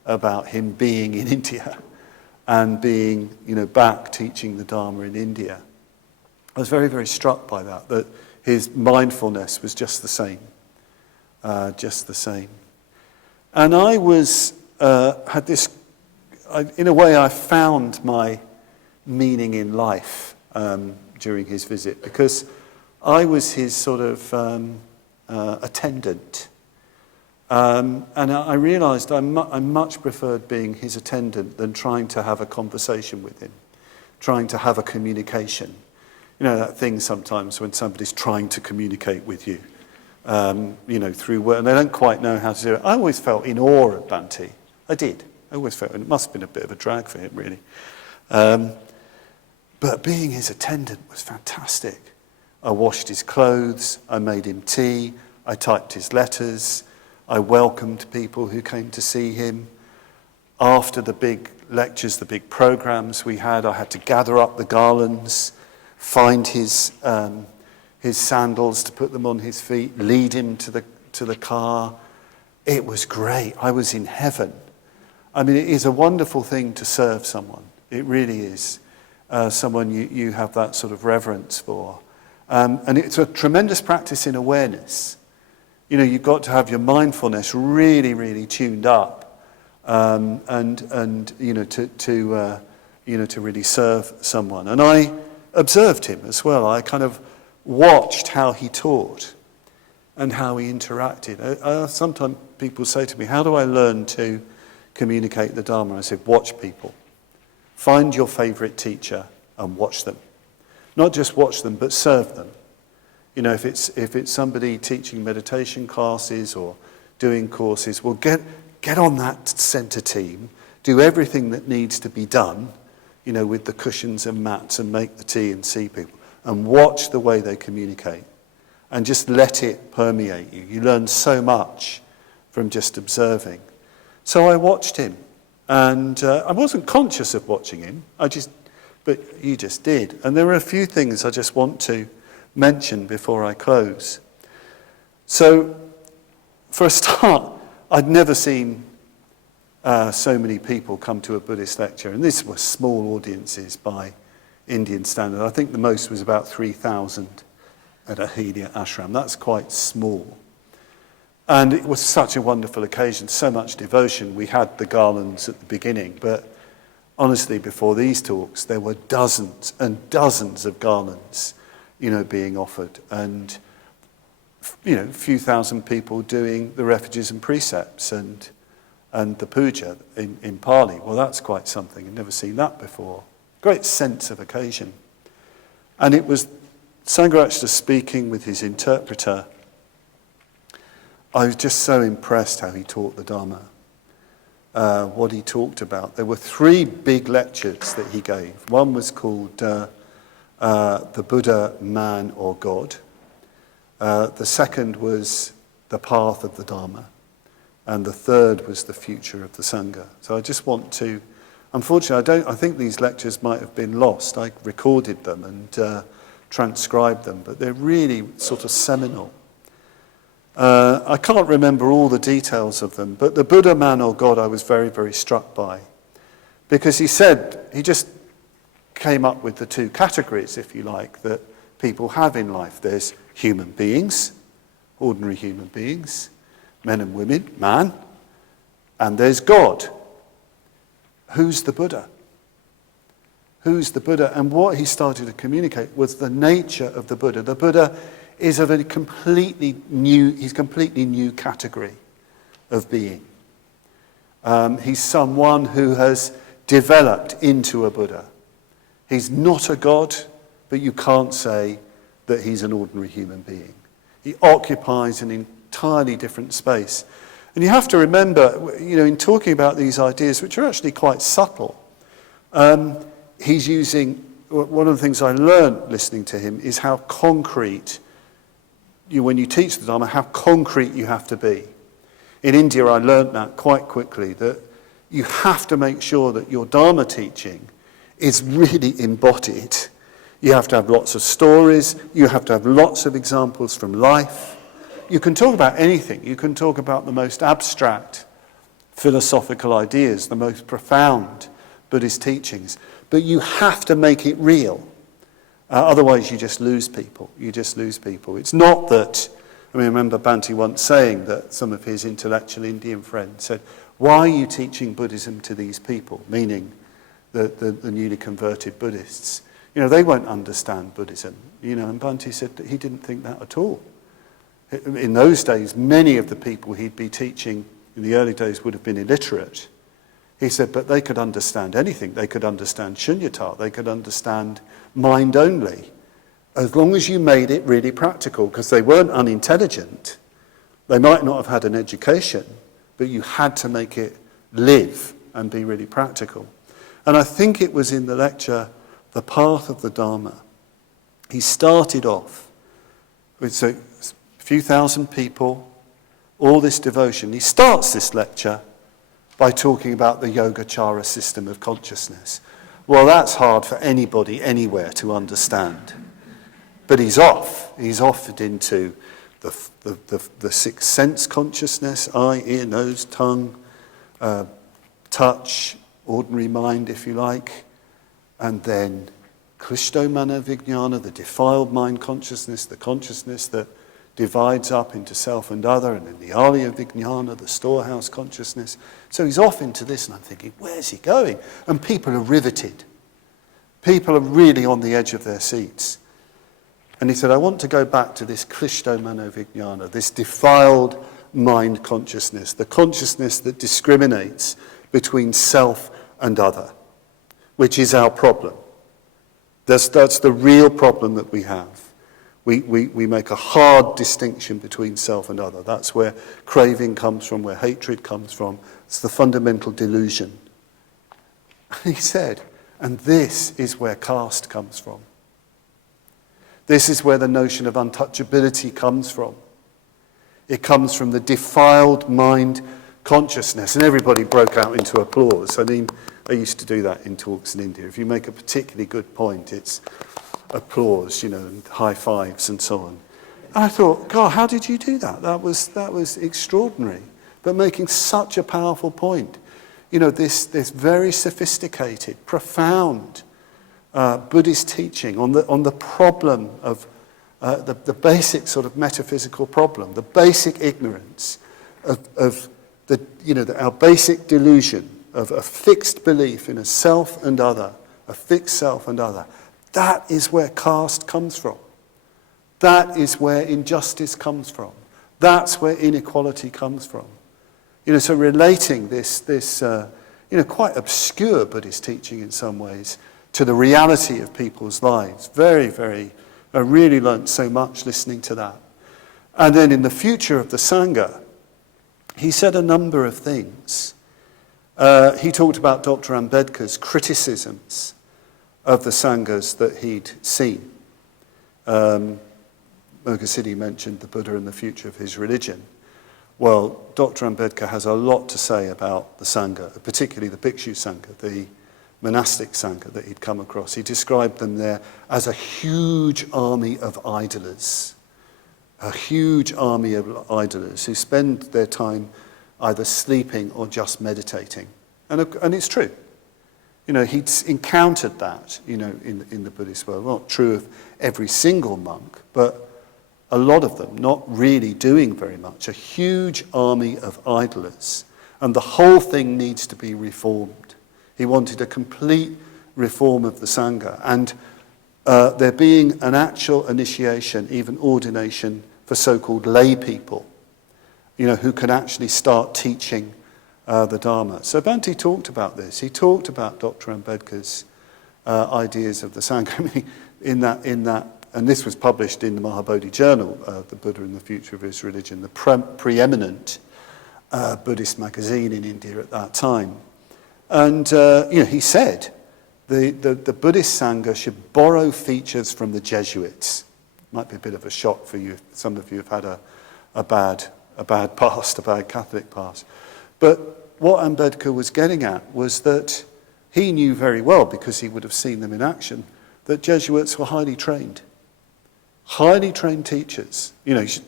about him being in India and being, back teaching the Dharma in India. I was very, very struck by that his mindfulness was just the same. And I was, had this, in a way I found my meaning in life during his visit, because I was his sort of attendant. And I realised I much preferred being his attendant than trying to have a conversation with him, trying to have a communication. That thing sometimes when somebody's trying to communicate with you, through work, and they don't quite know how to do it. I always felt in awe of Bhante. I did. I always felt, and it must have been a bit of a drag for him, really. But being his attendant was fantastic. I washed his clothes, I made him tea, I typed his letters, I welcomed people who came to see him. After the big lectures, the big programs we had, I had to gather up the garlands, find his sandals to put them on his feet, lead him to the car. It was great. I was in heaven. I mean, it is a wonderful thing to serve someone. It really is. Someone you have that sort of reverence for. And it's a tremendous practice in awareness. You've got to have your mindfulness really, really tuned up, to really serve someone. And I observed him as well. I kind of watched how he taught and how he interacted. Sometimes people say to me, how do I learn to communicate the Dharma? I said, watch people. Find your favourite teacher and watch them. Not just watch them, but serve them. If it's somebody teaching meditation classes or doing courses, well, get on that centre team, do everything that needs to be done, with the cushions and mats, and make the tea and see people, and watch the way they communicate, and just let it permeate you. You learn so much from just observing. So I watched him, and I wasn't conscious of watching him. But you just did. And there are a few things I just want to mention before I close. So, for a start, I'd never seen so many people come to a Buddhist lecture, and these were small audiences by Indian standard. I think the most was about 3,000 at Ahilya Ashram. That's quite small. And it was such a wonderful occasion, so much devotion. We had the garlands at the beginning, but honestly, before these talks, there were dozens and dozens of garlands, being offered, and a few thousand people doing the refuges and precepts and the puja in Pali. Well, that's quite something. I've never seen that before. Great sense of occasion. And it was Sangharakshita speaking with his interpreter. I was just so impressed how he taught the Dharma, what he talked about. There were 3 big lectures that he gave. One was called The Buddha, Man or God. The second was The Path of the Dharma. And the third was The Future of the Sangha. So I just want to, unfortunately, I think these lectures might have been lost. I recorded them and transcribed them, but they're really sort of seminal. I can't remember all the details of them, but the Buddha, Man or God I was very, very struck by. Because he just came up with the 2 categories, if you like, that people have in life. There's human beings, ordinary human beings, men and women, man, and there's God. Who's the Buddha? who's the Buddha, and what he started to communicate was the nature of the Buddha. The Buddha is of a completely new category of being. He's someone who has developed into a Buddha. He's not a god, but you can't say that he's an ordinary human being. He occupies an entirely different space. And you have to remember, in talking about these ideas, which are actually quite subtle, he's using, one of the things I learned listening to him is how concrete, when you teach the Dharma, how concrete you have to be. In India, I learned that quite quickly, that you have to make sure that your Dharma teaching is really embodied. You have to have lots of stories. You have to have lots of examples from life. You can talk about anything. You can talk about the most abstract philosophical ideas, the most profound Buddhist teachings. But you have to make it real. Otherwise, you just lose people. It's not that, I remember Bhante once saying that some of his intellectual Indian friends said, "Why are you teaching Buddhism to these people?" Meaning the newly converted Buddhists. They won't understand Buddhism. And Bhante said that he didn't think that at all. In those days, many of the people he'd be teaching in the early days would have been illiterate. He said, but they could understand anything. They could understand shunyata. They could understand mind only, as long as you made it really practical, because they weren't unintelligent. They might not have had an education, but you had to make it live and be really practical. And I think it was in the lecture, The Path of the Dharma. He started off with a few thousand people, all this devotion. He starts this lecture by talking about the Yogacara system of consciousness. Well, that's hard for anybody anywhere to understand. But he's off. He's offered into the sixth sense consciousness, eye, ear, nose, tongue, touch, ordinary mind, if you like, and then Klishto Mano Vijnana, the defiled mind consciousness, the consciousness that divides up into self and other, and then the Alaya Vijnana, the storehouse consciousness. So he's off into this, and I'm thinking, where's he going? And people are riveted. People are really on the edge of their seats. And he said, I want to go back to this Klishto Mano Vijnana, this defiled mind consciousness, the consciousness that discriminates between self and other, which is our problem. That's the real problem that we have. We make a hard distinction between self and other. That's where craving comes from, where hatred comes from. It's the fundamental delusion. And he said, and this is where caste comes from. This is where the notion of untouchability comes from. It comes from the defiled mind consciousness. And everybody broke out into applause. I mean, I used to do that in talks in India. If you make a particularly good point, it's applause, and high fives and so on. And I thought, God, how did you do that? That was extraordinary. But making such a powerful point. This very sophisticated, profound Buddhist teaching on the problem of the basic sort of metaphysical problem, the basic ignorance of our basic delusion of a fixed belief in a self and other, a fixed self and other. That is where caste comes from. That is where injustice comes from. That's where inequality comes from. So relating this quite obscure Buddhist teaching in some ways to the reality of people's lives. Very, very, I really learnt so much listening to that. And then in the future of the Sangha, he said a number of things. He talked about Dr. Ambedkar's criticisms of the Sanghas that he'd seen. Mogasiddhi mentioned the Buddha and the future of his religion. Well, Dr. Ambedkar has a lot to say about the Sangha, particularly the Bhikshu Sangha, the monastic Sangha that he'd come across. He described them there as a huge army of idlers. A huge army of idlers who spend their time either sleeping or just meditating. And it's true. He'd encountered that, in the Buddhist world. Not true of every single monk, but a lot of them not really doing very much. A huge army of idlers. And the whole thing needs to be reformed. He wanted a complete reform of the Sangha, and there being an actual initiation, even ordination, for so-called lay people, who can actually start teaching the Dharma. So Bhante talked about this. He talked about Dr. Ambedkar's ideas of the Sangha in that, and this was published in the Mahabodhi Journal, The Buddha and the Future of His Religion, the preeminent Buddhist magazine in India at that time. And he said the Buddhist Sangha should borrow features from the Jesuits. Might be a bit of a shock for you. Some of you have had a bad past, a bad Catholic past. But what Ambedkar was getting at was that he knew very well, because he would have seen them in action, that Jesuits were highly trained teachers.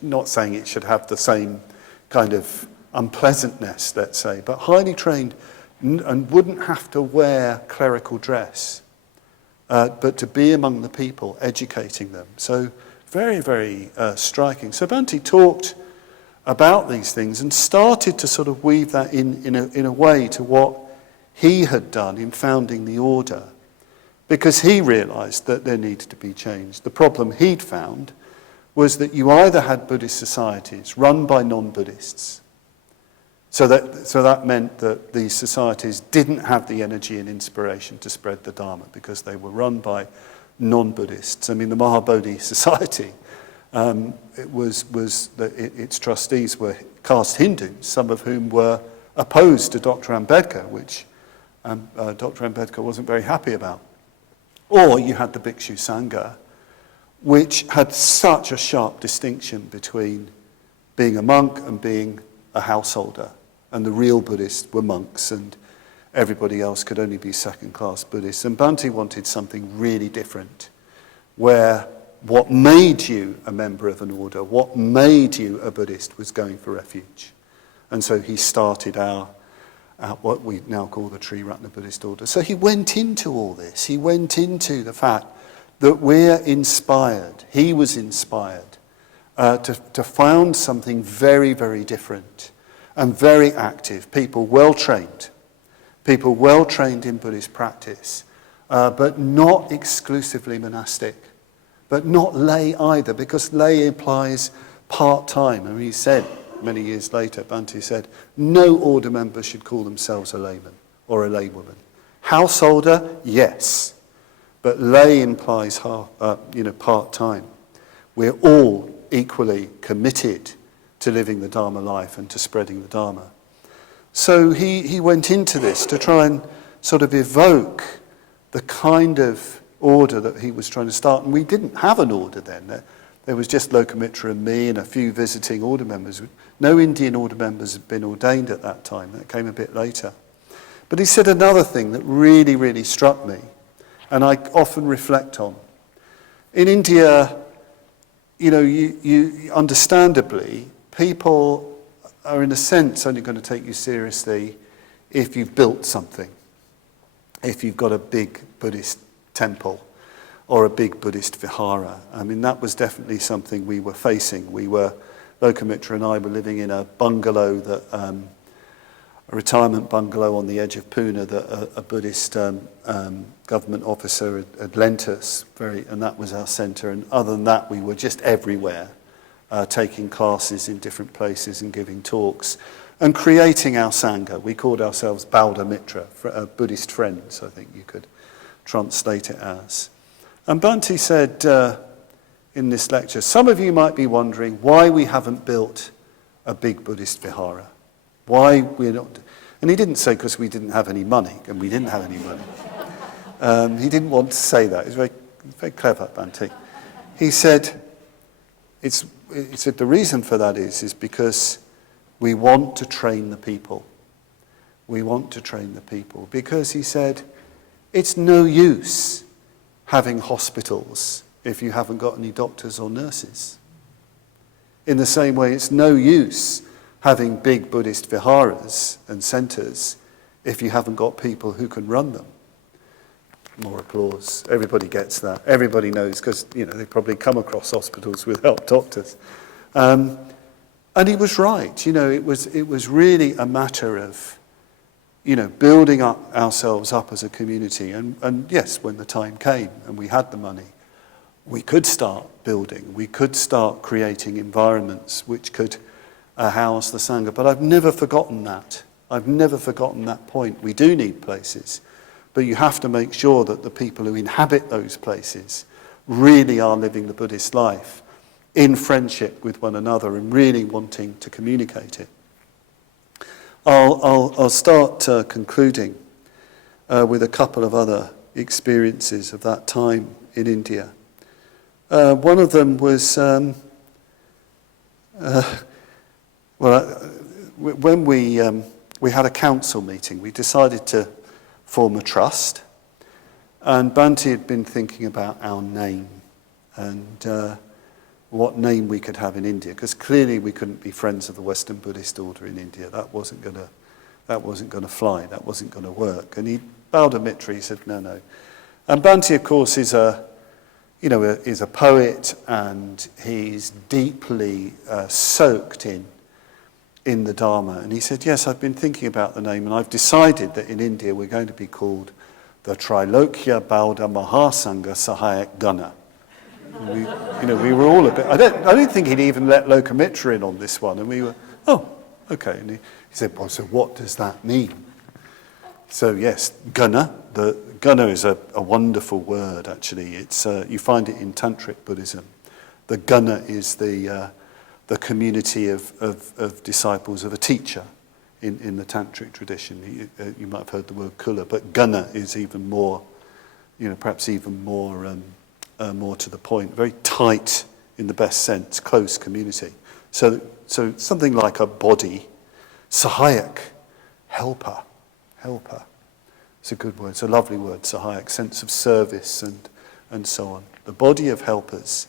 Not saying it should have the same kind of unpleasantness, let's say, but highly trained and wouldn't have to wear clerical dress, but to be among the people, educating them. So very, very striking. So Bhante talked about these things and started to sort of weave that in a way to what he had done in founding the order, because he realised that there needed to be change. The problem he'd found was that you either had Buddhist societies run by non-Buddhists, so that meant that these societies didn't have the energy and inspiration to spread the Dharma because they were run by non-Buddhists. I mean, the Mahabodhi Society, its trustees were caste Hindus, some of whom were opposed to Dr. Ambedkar, which Dr. Ambedkar wasn't very happy about. Or you had the Bhikshu Sangha, which had such a sharp distinction between being a monk and being a householder. And the real Buddhists were monks, and everybody else could only be second-class Buddhists. And Bhante wanted something really different, where what made you a member of an order, what made you a Buddhist, was going for refuge. And so he started our what we now call the Triratna Buddhist order. So he went into all this. He went into the fact that we're inspired, he was inspired, to found something very, very different and very active, people well trained in Buddhist practice, but not exclusively monastic, but not lay either, because lay implies part-time. I mean, he said, many years later, Bhante said, no order member should call themselves a layman or a laywoman. Householder, yes, but lay implies part-time. We're all equally committed to living the Dharma life and to spreading the Dharma. So he went into this to try and sort of evoke the kind of order that he was trying to start. And we didn't have an order then. There was just Lokamitra and me and a few visiting order members. No Indian order members had been ordained at that time. That came a bit later. But he said another thing that really, really struck me, and I often reflect on. In India, you understandably, people are in a sense only going to take you seriously if you've built something, if you've got a big Buddhist temple or a big Buddhist vihara. I mean, that was definitely something we were facing. Lokamitra and I were living in a bungalow, a retirement bungalow on the edge of Pune that a Buddhist government officer had lent us, and that was our centre. And other than that, we were just everywhere, taking classes in different places and giving talks and creating our Sangha. We called ourselves Bauddha Mitra, Buddhist friends, I think you could translate it as. And Bhante said in this lecture, some of you might be wondering why we haven't built a big Buddhist vihara. Why we're not... And he didn't say because we didn't have any money, and we didn't have any money. He didn't want to say that. He was very, very clever, Bhante. He said, the reason for that is because we want to train the people. We want to train the people. Because, he said, it's no use having hospitals if you haven't got any doctors or nurses. In the same way, it's no use having big Buddhist viharas and centres if you haven't got people who can run them. More applause. Everybody gets that. Everybody knows, because they probably come across hospitals without doctors. And he was right. It was really a matter of building up ourselves up as a community. And yes, when the time came and we had the money, we could start building. We could start creating environments which could house the Sangha. But I've never forgotten that. I've never forgotten that point. We do need places, but you have to make sure that the people who inhabit those places really are living the Buddhist life in friendship with one another and really wanting to communicate it. I'll start concluding with a couple of other experiences of that time in India. One of them was when we had a council meeting. We decided to form a trust, and Bhante had been thinking about our name and what name we could have in India, because clearly we couldn't be Friends of the Western Buddhist Order in India. That wasn't going to fly. That wasn't going to work. And he bowed a mitra. He said, no. And Bhante, of course, is a poet, and he's deeply soaked in the Dharma. And he said, yes, I've been thinking about the name, and I've decided that in India we're going to be called the Trilokya Bauddha Mahasangha Sahayak Gana. We were all a bit. I don't think he'd even let Lokamitra in on this one, and we were, oh, okay. And he said, well, so what does that mean? So yes, Gana. The Gana is a wonderful word. Actually, it's you find it in Tantric Buddhism. The Gana is the community of disciples of a teacher in the Tantric tradition. You might have heard the word Kula, but Gana is even more, perhaps even more to the point. Very tight, in the best sense, close community. So something like a body, Sahayak, helper. It's a good word. It's a lovely word, Sahayak, sense of service and so on. The body of helpers.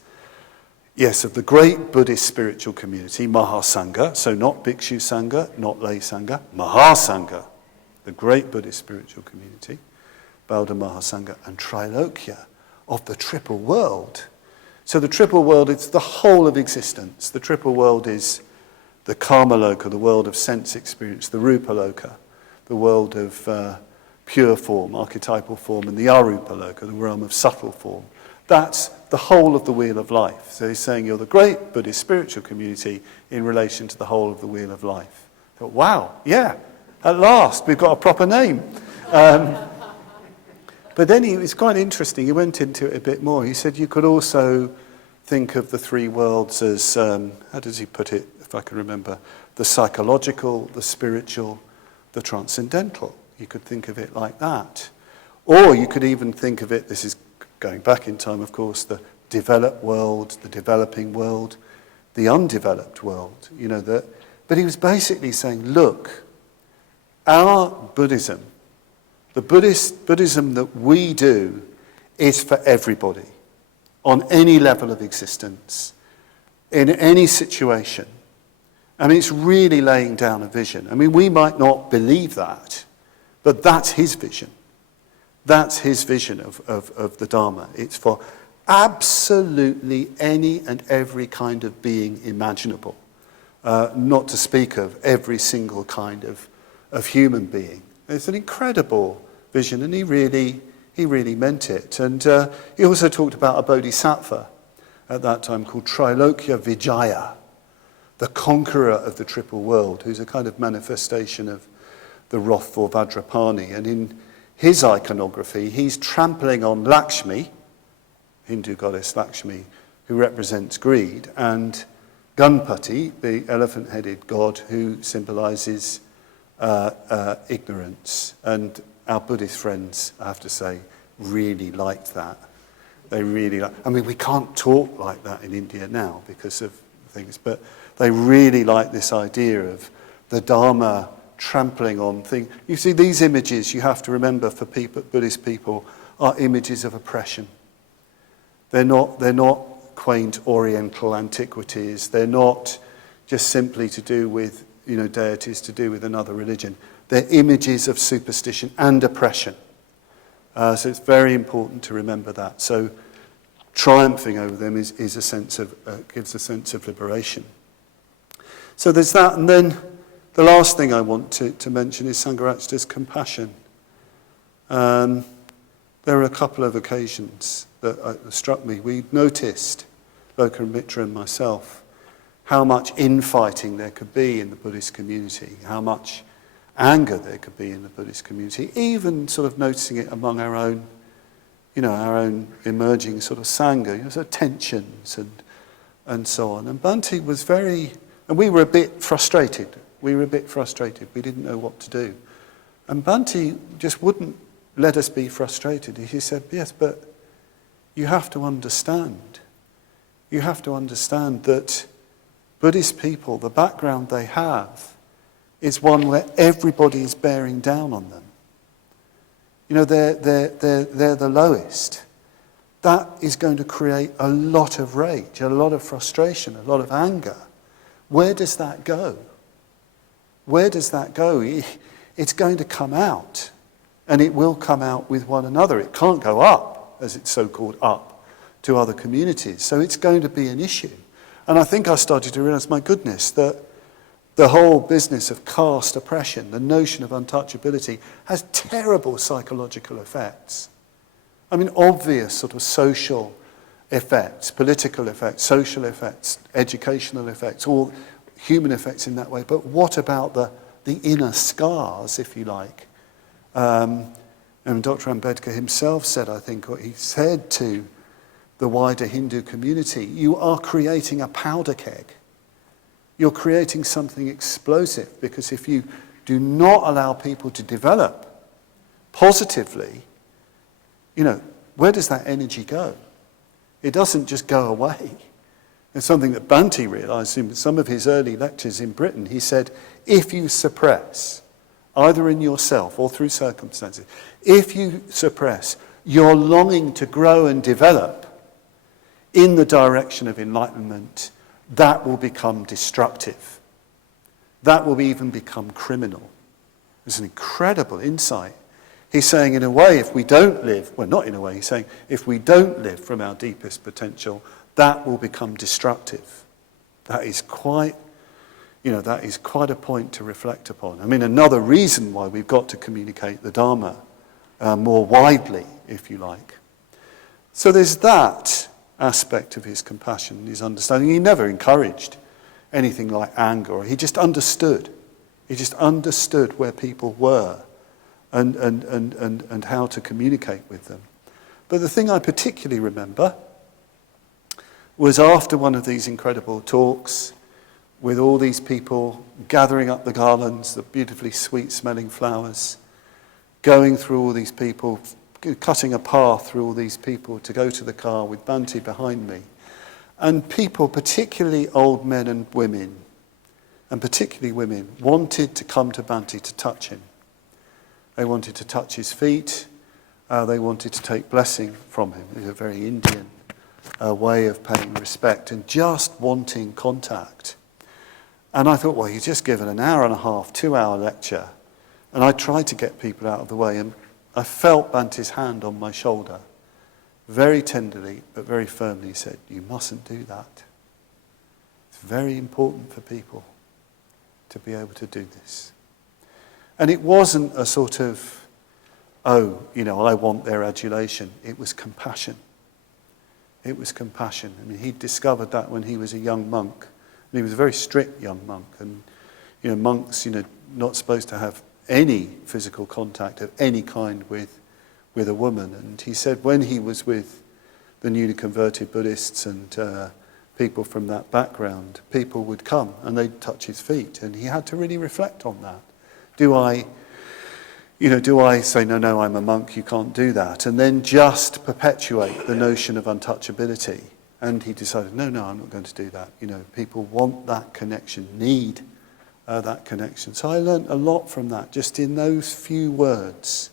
Yes, of the great Buddhist spiritual community, Mahasangha, so not Bhikshu Sangha, not Lay Sangha, Mahasangha, the great Buddhist spiritual community, Bauddha Mahasangha, and Trilokya, of the triple world. So the triple world is the whole of existence. The triple world is the Kamaloka, the world of sense experience, the Rupaloka, the world of pure form, archetypal form, and the Arupaloka, the realm of subtle form. That's the whole of the wheel of life. So he's saying you're the great Buddhist spiritual community in relation to the whole of the wheel of life. I thought, wow, yeah, at last we've got a proper name. But then it's quite interesting. He went into it a bit more. He said you could also think of the three worlds as, how does he put it, if I can remember, the psychological, the spiritual, the transcendental. You could think of it like that. Or you could even think of it, this is going back in time, of course, the developed world, the developing world, the undeveloped world. But he was basically saying, look, our Buddhism, the Buddhism that we do is for everybody, on any level of existence, in any situation. I mean, it's really laying down a vision. I mean, we might not believe that, but that's his vision. That's his vision of the Dharma. It's for absolutely any and every kind of being imaginable, not to speak of every single kind of human being. It's an incredible vision, and he really meant it. And he also talked about a bodhisattva at that time called Trilokya Vijaya, the conqueror of the triple world, who's a kind of manifestation of the wrathful Vajrapani. And in his iconography, he's trampling on Lakshmi, Hindu goddess Lakshmi, who represents greed, and Ganpati, the elephant-headed god who symbolizes ignorance. And our Buddhist friends, I have to say, really liked that. They really I mean, we can't talk like that in India now because of things, but they really like this idea of the Dharma trampling on things. You see, these images, you have to remember, for Buddhist people, are images of oppression. They're not quaint Oriental antiquities. They're not just simply to do with deities to do with another religion. They're images of superstition and oppression. So it's very important to remember that. So triumphing over them is a sense of gives a sense of liberation. So there's that, and then the last thing I want to mention is Sangharakshita's compassion. There are a couple of occasions that struck me. We noticed, Lokamitra and myself, how much infighting there could be in the Buddhist community, how much anger there could be in the Buddhist community, even sort of noticing it among our own emerging sort of Sangha, sort of tensions and so on. And Bhante was and we were a bit frustrated. We didn't know what to do. And Bhante just wouldn't let us be frustrated. He said, yes, but you have to understand. You have to understand that Buddhist people, the background they have, is one where everybody is bearing down on them. They're the lowest. That is going to create a lot of rage, a lot of frustration, a lot of anger. Where does that go? Where does that go? It's going to come out, and it will come out with one another. It can't go up, as it's so-called up, to other communities. So it's going to be an issue. And I think I started to realize, my goodness, that the whole business of caste oppression, the notion of untouchability, has terrible psychological effects. I mean, obvious sort of social effects, political effects, social effects, educational effects, all human effects in that way. But what about the inner scars, if you like? And Dr. Ambedkar himself said, I think, what he said to the wider Hindu community, you are creating a powder keg. You're creating something explosive, because if you do not allow people to develop positively, where does that energy go? It doesn't just go away. It's something that Bhante realised in some of his early lectures in Britain. He said, if you suppress, either in yourself or through circumstances, if you suppress your longing to grow and develop in the direction of enlightenment, that will become destructive. That will even become criminal. It's an incredible insight. He's saying, in a way, if we don't live, well, not in a way, he's saying, if we don't live from our deepest potential, that will become destructive. That is quite a point to reflect upon. I mean, another reason why we've got to communicate the Dharma more widely, if you like. So there's that aspect of his compassion and his understanding. He never encouraged anything like anger. He just understood. He just understood where people were and how to communicate with them. But the thing I particularly remember was after one of these incredible talks, with all these people gathering up the garlands, the beautifully sweet-smelling flowers, going through all these people, cutting a path through all these people to go to the car with Bhante behind me. And people, particularly old men and women, and particularly women, wanted to come to Bhante to touch him. They wanted to touch his feet. They wanted to take blessing from him. It was a very Indian way of paying respect and just wanting contact. And I thought, well, he's just given an hour and a half, 2-hour lecture. And I tried to get people out of the way. And I felt Bhante's hand on my shoulder. Very tenderly, but very firmly, he said, you mustn't do that. It's very important for people to be able to do this. And it wasn't a sort of, I want their adulation. It was compassion. It was compassion. I mean, he discovered that when he was a young monk. And he was a very strict young monk. And, monks, not supposed to have any physical contact of any kind with a woman. And he said when he was with the newly converted Buddhists and people from that background, people would come and they'd touch his feet. And he had to really reflect on that. Do I say, no, I'm a monk, you can't do that, and then just perpetuate the notion of untouchability? And he decided, no, I'm not going to do that. People want that connection, need that connection. So I learned a lot from that, just in those few words.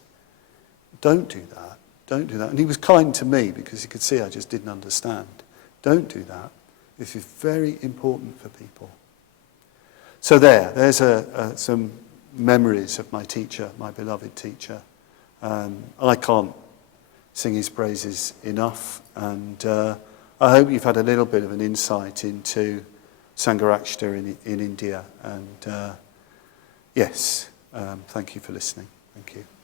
Don't do that. Don't do that. And he was kind to me because he could see I just didn't understand. Don't do that. This is very important for people. So there's some memories of my teacher, my beloved teacher. I can't sing his praises enough, and I hope you've had a little bit of an insight into Sangharakshita in India, and Yes, thank you for listening. Thank you.